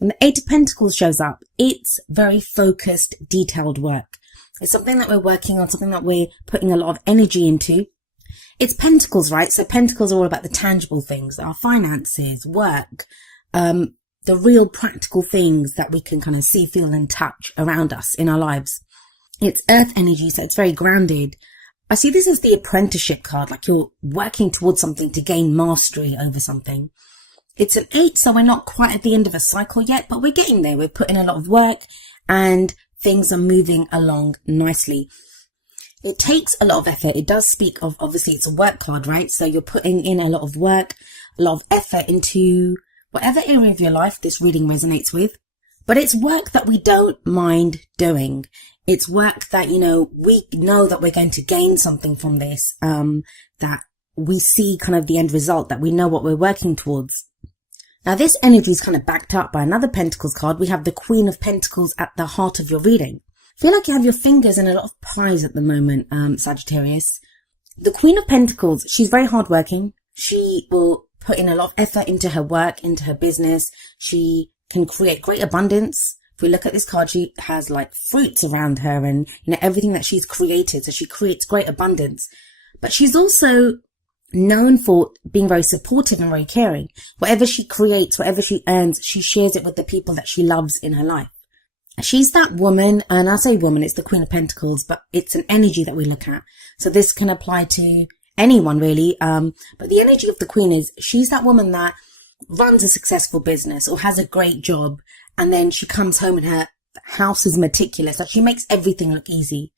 When the Eight of Pentacles shows up, it's very focused, detailed work. It's something that we're working on, something that we're putting a lot of energy into. It's pentacles, right? So pentacles are all about the tangible things, our finances, work, the real practical things that we can kind of see, feel and touch around us in our lives. It's earth energy, so it's very grounded. I see this as the apprenticeship card, like you're working towards something to gain mastery over something. It's an 8, so we're not quite at the end of a cycle yet, but we're getting there. We're putting a lot of work and things are moving along nicely. It takes a lot of effort. It does speak of, obviously it's a work card, right? So you're putting in a lot of work, a lot of effort into whatever area of your life this reading resonates with. But it's work that we don't mind doing. It's work that, we know that we're going to gain something from this, that we see kind of the end result, that we know what we're working towards. Now, this energy is kind of backed up by another Pentacles card. We have the Queen of Pentacles at the heart of your reading. I feel like you have your fingers in a lot of pies at the moment, Sagittarius. The Queen of Pentacles, she's very hardworking. She will put in a lot of effort into her work, into her business. She can create great abundance. If we look at this card, she has like fruits around her and, everything that she's created. So she creates great abundance. But she's also known for being very supportive and very caring. Whatever she creates, whatever she earns, she shares it with the people that she loves in her life. She's that woman, and I say woman, it's the Queen of Pentacles, but it's an energy that we look at. So this can apply to anyone really. But the energy of the Queen is she's that woman that runs a successful business or has a great job, and then she comes home and her house is meticulous. Like she makes everything look easy,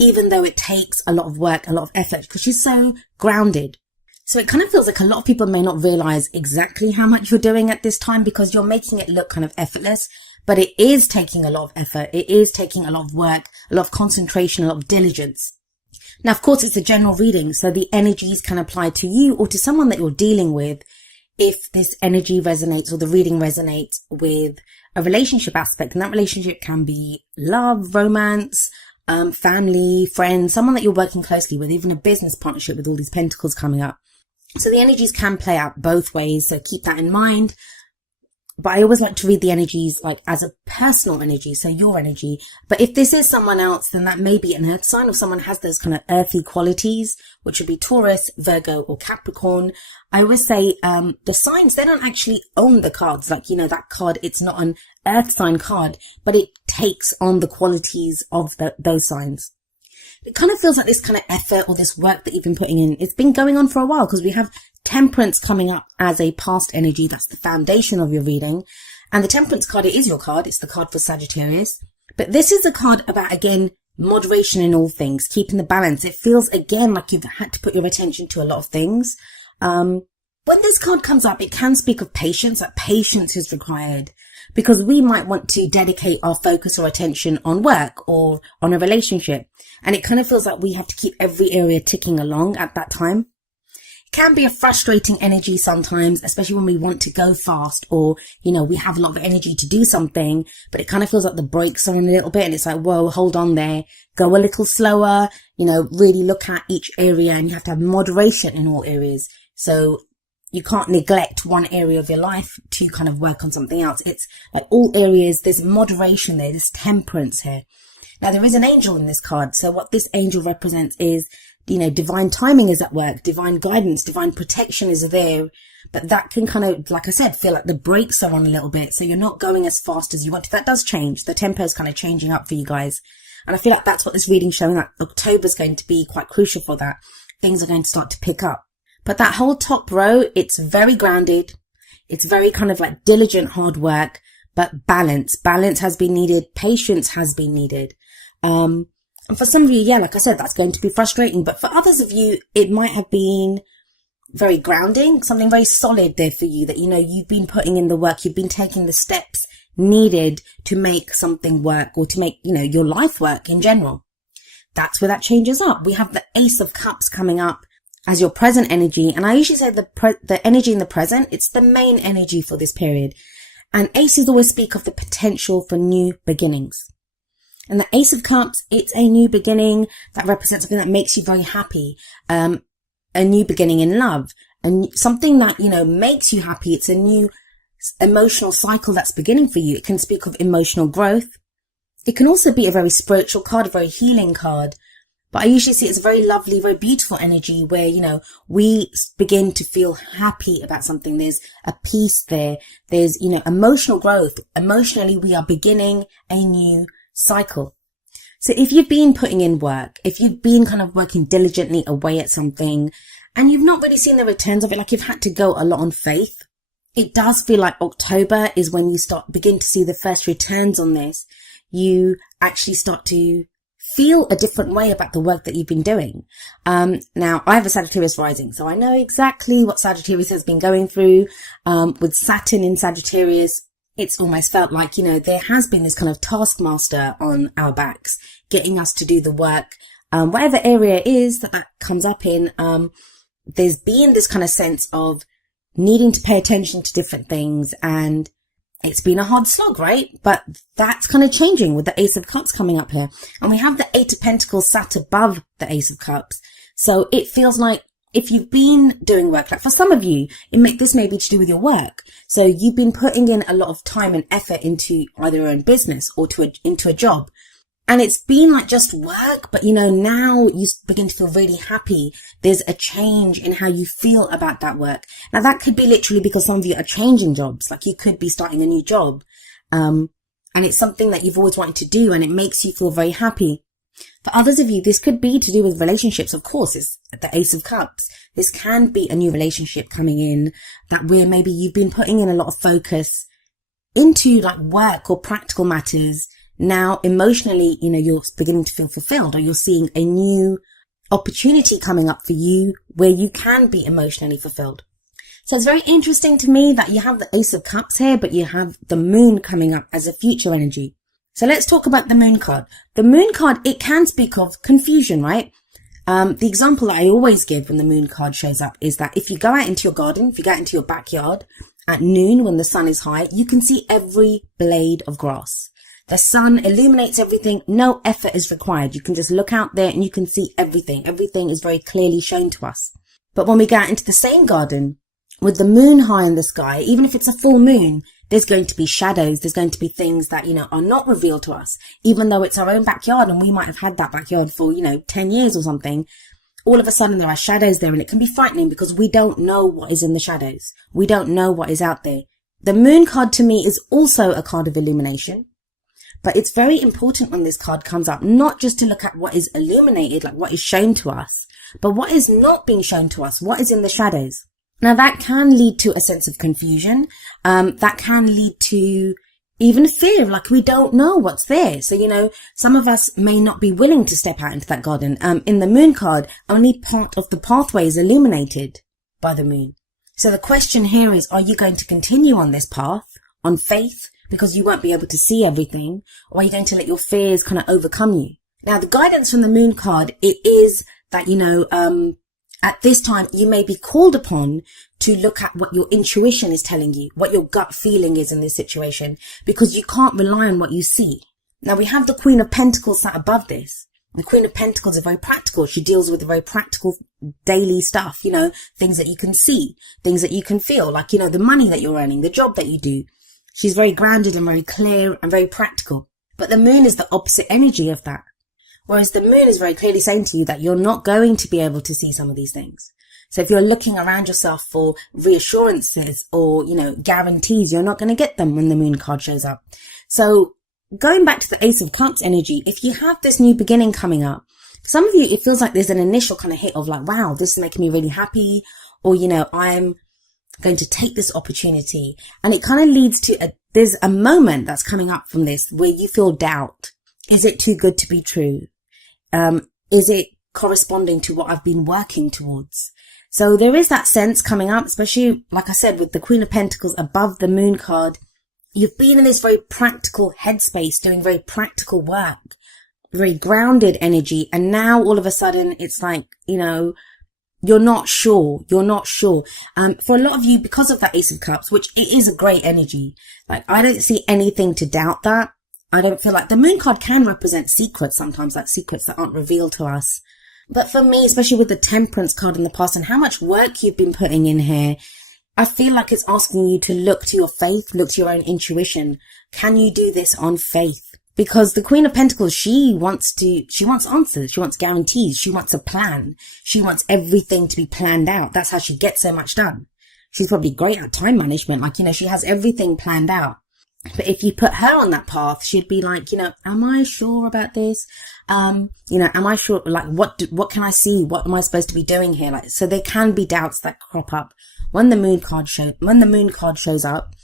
even though it takes a lot of work, a lot of effort, because she's so grounded. So it kind of feels like a lot of people may not realize exactly how much you're doing at this time because you're making it look kind of effortless, but it is taking a lot of effort. It is taking a lot of work, a lot of concentration, a lot of diligence. Now, of course, it's a general reading, so the energies can apply to you or to someone that you're dealing with if this energy resonates or the reading resonates with a relationship aspect. And that relationship can be love, romance, family, friends, someone that you're working closely with, even a business partnership with all these pentacles coming up. So the energies can play out both ways, so keep that in mind. But I always like to read the energies like as a personal energy, so your energy. But if this is someone else, then that may be an earth sign, or someone has those kind of earthy qualities, which would be Taurus, Virgo, or Capricorn. I always say the signs, they don't actually own the cards. Like, that card, it's not an earth sign card, but it takes on the qualities of those signs. It kind of feels like this kind of effort or this work that you've been putting in, it's been going on for a while because we have Temperance coming up as a past energy. That's the foundation of your reading. And the Temperance card, it is your card. It's the card for Sagittarius. But this is a card about, again, moderation in all things, keeping the balance. It feels, again, like you've had to put your attention to a lot of things. When this card comes up, it can speak of patience, that patience is required because we might want to dedicate our focus or attention on work or on a relationship. And it kind of feels like we have to keep every area ticking along at that time. It can be a frustrating energy sometimes, especially when we want to go fast or, we have a lot of energy to do something, but it kind of feels like the brakes are on a little bit and it's like, whoa, hold on there, go a little slower, really look at each area, and you have to have moderation in all areas. So you can't neglect one area of your life to kind of work on something else. It's like all areas, there's moderation there, there's temperance here. Now, there is an angel in this card. So what this angel represents is, divine timing is at work, divine guidance, divine protection is there. But that can kind of, like I said, feel like the brakes are on a little bit. So you're not going as fast as you want to. That does change. The tempo is kind of changing up for you guys. And I feel like that's what this reading's showing, that October's going to be quite crucial for that. Things are going to start to pick up. But that whole top row, it's very grounded. It's very kind of like diligent, hard work, but balance. Balance has been needed. Patience has been needed. And for some of you, like I said, that's going to be frustrating. But for others of you, it might have been very grounding, something very solid there for you that, you've been putting in the work. You've been taking the steps needed to make something work or to make, your life work in general. That's where that changes up. We have the Ace of Cups coming up as your present energy. And I usually say the energy in the present, it's the main energy for this period. And aces always speak of the potential for new beginnings. And the Ace of Cups, it's a new beginning that represents something that makes you very happy. A new beginning in love, and something that, makes you happy. It's a new emotional cycle that's beginning for you. It can speak of emotional growth. It can also be a very spiritual card, a very healing card. But I usually see it's a very lovely, very beautiful energy where, we begin to feel happy about something. There's a peace there. There's, emotional growth. Emotionally, we are beginning a new cycle. So if you've been putting in work, if you've been kind of working diligently away at something and you've not really seen the returns of it, like you've had to go a lot on faith, it does feel like October is when you begin to see the first returns on this. You actually start to feel a different way about the work that you've been doing. Now, I have a Sagittarius rising, so I know exactly what Sagittarius has been going through. With Saturn in Sagittarius, it's almost felt like, there has been this kind of taskmaster on our backs, getting us to do the work. Whatever area it is that comes up in, there's been this kind of sense of needing to pay attention to different things, and it's been a hard slog, right? But that's kind of changing with the Ace of Cups coming up here. And we have the Eight of Pentacles sat above the Ace of Cups. So it feels like if you've been doing work, like for some of you, this may be to do with your work. So you've been putting in a lot of time and effort into either your own business or into a job. And it's been like just work, but now you begin to feel really happy. There's a change in how you feel about that work. Now that could be literally because some of you are changing jobs. Like you could be starting a new job. And it's something that you've always wanted to do and it makes you feel very happy. For others of you, this could be to do with relationships. Of course, it's the Ace of Cups. This can be a new relationship coming in that where maybe you've been putting in a lot of focus into like work or practical matters. Now, emotionally, you're beginning to feel fulfilled, or you're seeing a new opportunity coming up for you where you can be emotionally fulfilled. So it's very interesting to me that you have the Ace of Cups here, but you have the Moon coming up as a future energy. So let's talk about the Moon card. The Moon card, it can speak of confusion, right? The example that I always give when the Moon card shows up is that if you go out into your garden, if you go out into your backyard at noon when the sun is high, you can see every blade of grass. The sun illuminates everything. No effort is required. You can just look out there and you can see everything. Everything is very clearly shown to us. But when we go out into the same garden with the moon high in the sky, even if it's a full moon, there's going to be shadows. There's going to be things that, are not revealed to us, even though it's our own backyard and we might have had that backyard for, 10 years or something. All of a sudden there are shadows there and it can be frightening because we don't know what is in the shadows. We don't know what is out there. The Moon card to me is also a card of illumination. But it's very important when this card comes up, not just to look at what is illuminated, like what is shown to us, but what is not being shown to us, what is in the shadows. Now that can lead to a sense of confusion. That can lead to even fear, like we don't know what's there. So, some of us may not be willing to step out into that garden. In the Moon card, only part of the pathway is illuminated by the moon. So the question here is, are you going to continue on this path, on faith, because you won't be able to see everything, or are you going to let your fears kind of overcome you? Now, the guidance from the Moon card, it is that, at this time, you may be called upon to look at what your intuition is telling you, what your gut feeling is in this situation, because you can't rely on what you see. Now, we have the Queen of Pentacles sat above this. The Queen of Pentacles is very practical. She deals with the very practical daily stuff, things that you can see, things that you can feel, like, the money that you're earning, the job that you do. She's very grounded and very clear and very practical. But the moon is the opposite energy of that. Whereas the moon is very clearly saying to you that you're not going to be able to see some of these things. So if you're looking around yourself for reassurances or, guarantees, you're not going to get them when the Moon card shows up. So going back to the Ace of Cups energy, if you have this new beginning coming up, some of you, it feels like there's an initial kind of hit of like, wow, this is making me really happy. Or, I'm going to take this opportunity, and it kind of leads to there's a moment that's coming up from this where you feel doubt. Is it too good to be true? Is it corresponding to what I've been working towards? So there is that sense coming up, especially like I said, with the Queen of Pentacles above the Moon card. You've been in this very practical headspace, doing very practical work, very grounded energy, and now all of a sudden it's like, you're not sure. For a lot of you, because of that Ace of Cups, which it is a great energy, like I don't see anything to doubt that. I don't feel like the Moon card can represent secrets sometimes, like secrets that aren't revealed to us. But for me, especially with the Temperance card in the past and how much work you've been putting in here, I feel like it's asking you to look to your faith, look to your own intuition. Can you do this on faith? Because the Queen of Pentacles, she wants answers, she wants guarantees, she wants a plan, she wants everything to be planned out. That's how she gets so much done. She's probably great at time management, she has everything planned out. But if you put her on that path, she'd be like, am I sure about this? Am I sure, what can I see? What am I supposed to be doing here? So there can be doubts that crop up when the moon card shows up.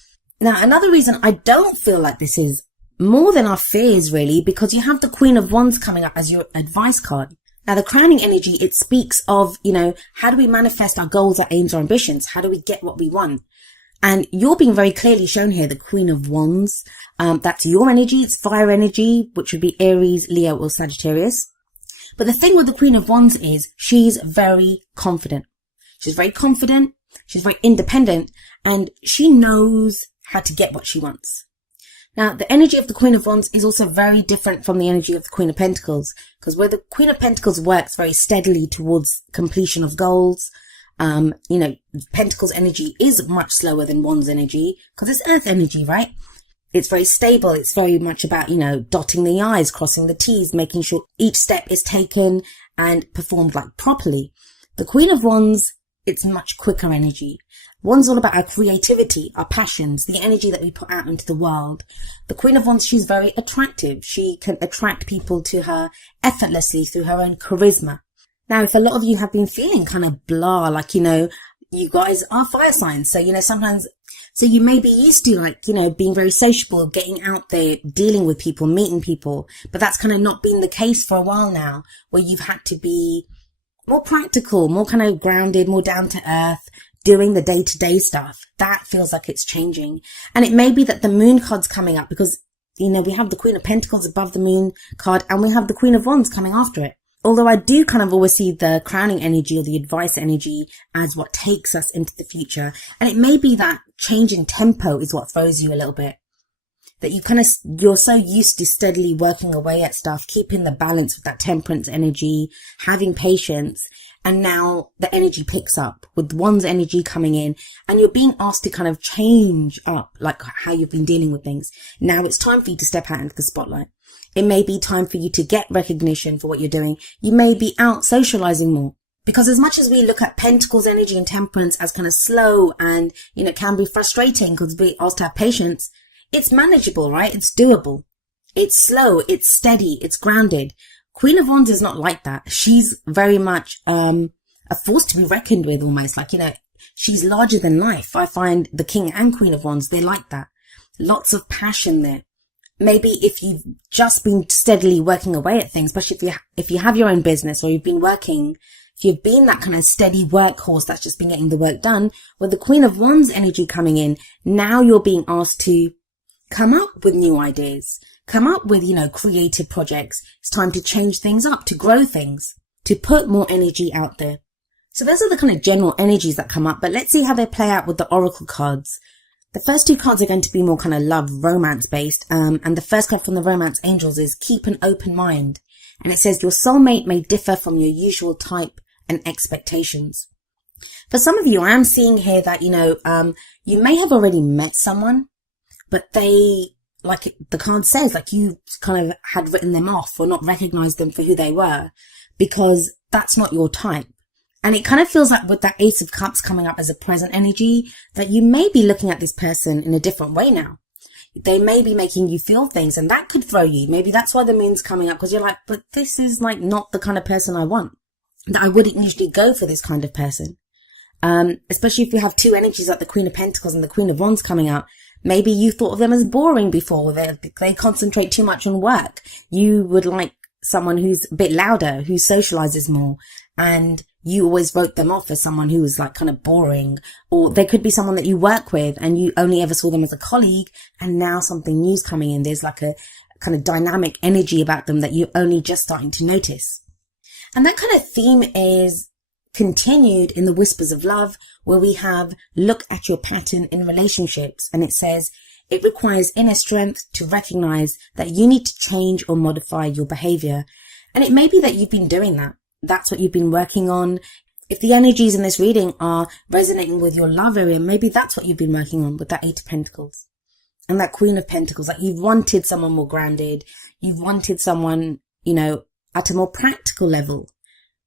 Now, another reason I don't feel like this is more than our fears, really, because you have the Queen of Wands coming up as your advice card. Now, the crowning energy, it speaks of, how do we manifest our goals, our aims, our ambitions? How do we get what we want? And you're being very clearly shown here, the Queen of Wands. That's your energy. It's fire energy, which would be Aries, Leo, or Sagittarius. But the thing with the Queen of Wands is she's very confident. She's very confident. She's very independent, and she knows how to get what she wants. Now, the energy of the Queen of Wands is also very different from the energy of the Queen of Pentacles, because where the Queen of Pentacles works very steadily towards completion of goals, Pentacles energy is much slower than Wands energy, because it's earth energy, right? It's very stable. It's very much about, dotting the I's, crossing the T's, making sure each step is taken and performed properly. The Queen of Wands, it's much quicker energy. Wands all about our creativity, our passions, the energy that we put out into the world. The Queen of Wands, she's very attractive. She can attract people to her effortlessly through her own charisma. Now, if a lot of you have been feeling kind of blah, you guys are fire signs. So, so you may be used to being very sociable, getting out there, dealing with people, meeting people. But that's kind of not been the case for a while now, where you've had to be more practical, more kind of grounded, more down to earth, doing the day-to-day stuff. That feels like it's changing. And it may be that the moon card's coming up because, we have the Queen of Pentacles above the moon card and we have the Queen of Wands coming after it. Although I do kind of always see the crowning energy or the advice energy as what takes us into the future. And it may be that change in tempo is what throws you a little bit. That you're so used to steadily working away at stuff, keeping the balance with that temperance energy, having patience. And now the energy picks up with one's energy coming in and you're being asked to kind of change up how you've been dealing with things. Now it's time for you to step out into the spotlight. It may be time for you to get recognition for what you're doing. You may be out socializing more. Because as much as we look at Pentacles energy and temperance as kind of slow and, can be frustrating because we're asked to have patience, it's manageable, right? It's doable. It's slow. It's steady. It's grounded. Queen of Wands is not like that. She's very much a force to be reckoned with almost. She's larger than life. I find the King and Queen of Wands, they're like that. Lots of passion there. Maybe if you've just been steadily working away at things, especially if you have your own business or you've been working, if you've been that kind of steady workhorse that's just been getting the work done, with the Queen of Wands energy coming in, now you're being asked to come up with new ideas, come up with, creative projects. It's time to change things up, to grow things, to put more energy out there. So those are the kind of general energies that come up, but let's see how they play out with the oracle cards. The first two cards are going to be more kind of love, romance based. And the first card from the romance angels is keep an open mind. And it says your soulmate may differ from your usual type and expectations. For some of you, I am seeing here that, you may have already met someone, but they, the card says, you kind of had written them off or not recognized them for who they were because that's not your type. And it kind of feels like with that Ace of Cups coming up as a present energy that you may be looking at this person in a different way now. They may be making you feel things and that could throw you. Maybe that's why the moon's coming up because you're like, but this is not the kind of person I want. That I wouldn't usually go for this kind of person. Especially if you have two energies like the Queen of Pentacles and the Queen of Wands coming out. Maybe you thought of them as boring before. They concentrate too much on work. You would like someone who's a bit louder, who socializes more. And you always wrote them off as someone who was kind of boring. Or they could be someone that you work with and you only ever saw them as a colleague. And now something new's coming in. There's a kind of dynamic energy about them that you're only just starting to notice. And that kind of theme is continued in the Whispers of Love, where we have look at your pattern in relationships. And it says it requires inner strength to recognize that you need to change or modify your behavior. And it may be that you've been doing that. That's what you've been working on. If the energies in this reading are resonating with your love area, maybe that's what you've been working on with that Eight of Pentacles and that Queen of Pentacles. Like, you've wanted someone more grounded. You've wanted someone, at a more practical level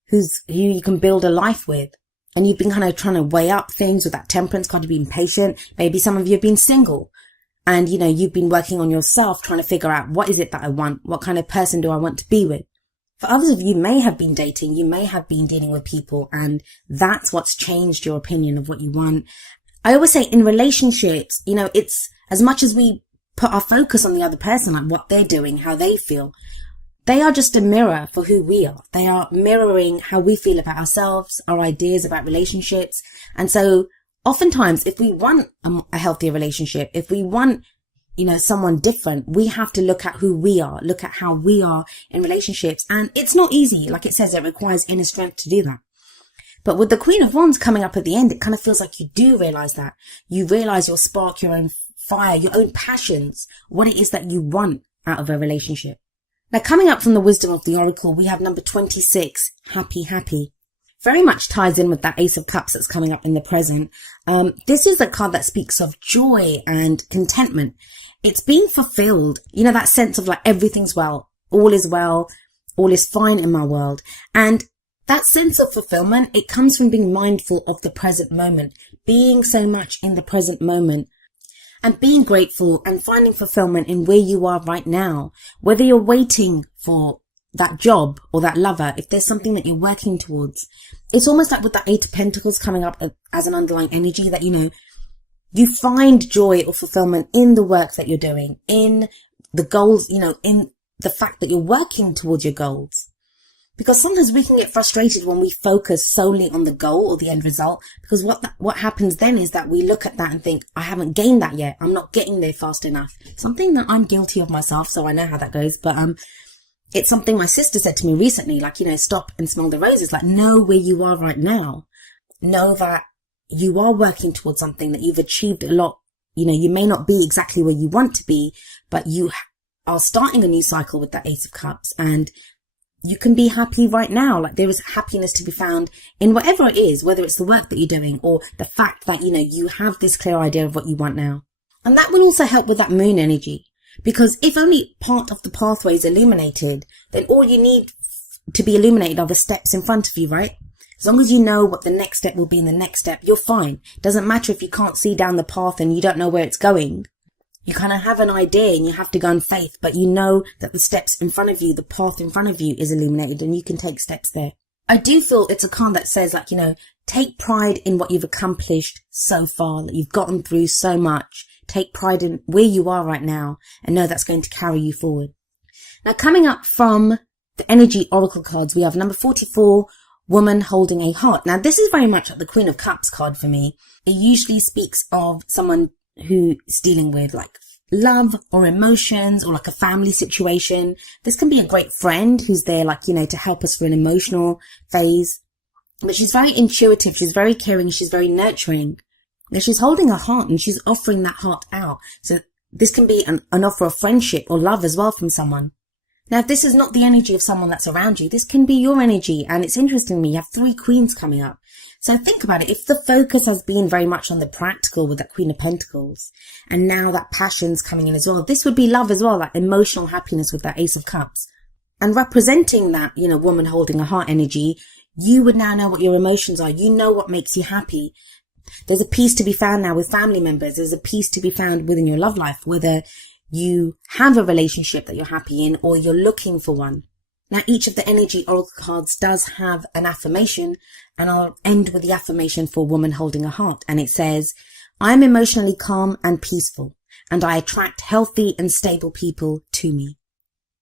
who you can build a life with. And you've been kind of trying to weigh up things with that Temperance card. You've been patient. Maybe some of you have been single and, you've been working on yourself, trying to figure out, what is it that I want? What kind of person do I want to be with? For others of you may have been dating, you may have been dealing with people, and that's what's changed your opinion of what you want. I always say in relationships, it's as much as we put our focus on the other person, like what they're doing, how they feel, they are just a mirror for who we are. They are mirroring how we feel about ourselves, our ideas about relationships. And so oftentimes, if we want a healthier relationship, if we want someone different, we have to look at who we are, look at how we are in relationships. And it's not easy. Like it says, it requires inner strength to do that. But with the Queen of Wands coming up at the end, it kind of feels like you do realize that. You realize your spark, your own fire, your own passions, what it is that you want out of a relationship. Now, coming up from the wisdom of the Oracle, we have number 26, happy, happy. Very much ties in with that Ace of Cups that's coming up in the present. This is a card that speaks of joy and contentment. It's being fulfilled. That sense of like everything's well, all is fine in my world. And that sense of fulfillment, it comes from being mindful of the present moment, being so much in the present moment and being grateful and finding fulfillment in where you are right now. Whether you're waiting for that job or that lover, if there's something that you're working towards, it's almost like with that Eight of Pentacles coming up as an underlying energy that, you find joy or fulfillment in the work that you're doing, in the goals, in the fact that you're working towards your goals. Because sometimes we can get frustrated when we focus solely on the goal or the end result, because what happens then is that we look at that and think, I haven't gained that yet. I'm not getting there fast enough. Something that I'm guilty of myself, so I know how that goes. But it's something my sister said to me recently, like, stop and smell the roses. Like, know where you are right now. Know that you are working towards something, that you've achieved a lot. You may not be exactly where you want to be, but you are starting a new cycle with that Ace of Cups, and you can be happy right now. Like, there is happiness to be found in whatever it is, whether it's the work that you're doing or the fact that, you have this clear idea of what you want now. And that will also help with that moon energy, because if only part of the pathway is illuminated, then all you need to be illuminated are the steps in front of you, right? As long as you know what the next step will be in the next step, you're fine. It doesn't matter if you can't see down the path and you don't know where it's going. You kind of have an idea and you have to go in faith, but you know that the steps in front of you, the path in front of you is illuminated and you can take steps there. I do feel it's a card that says, like, take pride in what you've accomplished so far, that you've gotten through so much. Take pride in where you are right now and know that's going to carry you forward. Now, coming up from the energy oracle cards, we have number 44, woman holding a heart. Now, this is very much like the Queen of Cups card for me. It usually speaks of someone who's dealing with like love or emotions or like a family situation. This can be a great friend who's there, like, to help us through an emotional phase. But she's very intuitive. She's very caring. She's very nurturing. Now, she's holding a heart and she's offering that heart out. So this can be an offer of friendship or love as well from someone. Now, if this is not the energy of someone that's around you, this can be your energy. And it's interesting to me, you have 3 queens coming up. So think about it. If the focus has been very much on the practical with that Queen of Pentacles, and now that passion's coming in as well, this would be love as well, like emotional happiness with that Ace of Cups. And representing that, woman holding a heart energy, you would now know what your emotions are. You know what makes you happy. There's a peace to be found now with family members. There's a peace to be found within your love life, whether you have a relationship that you're happy in or you're looking for one. Now, each of the energy oracle cards does have an affirmation, and I'll end with the affirmation for woman holding a heart. And it says, I'm emotionally calm and peaceful, and I attract healthy and stable people to me.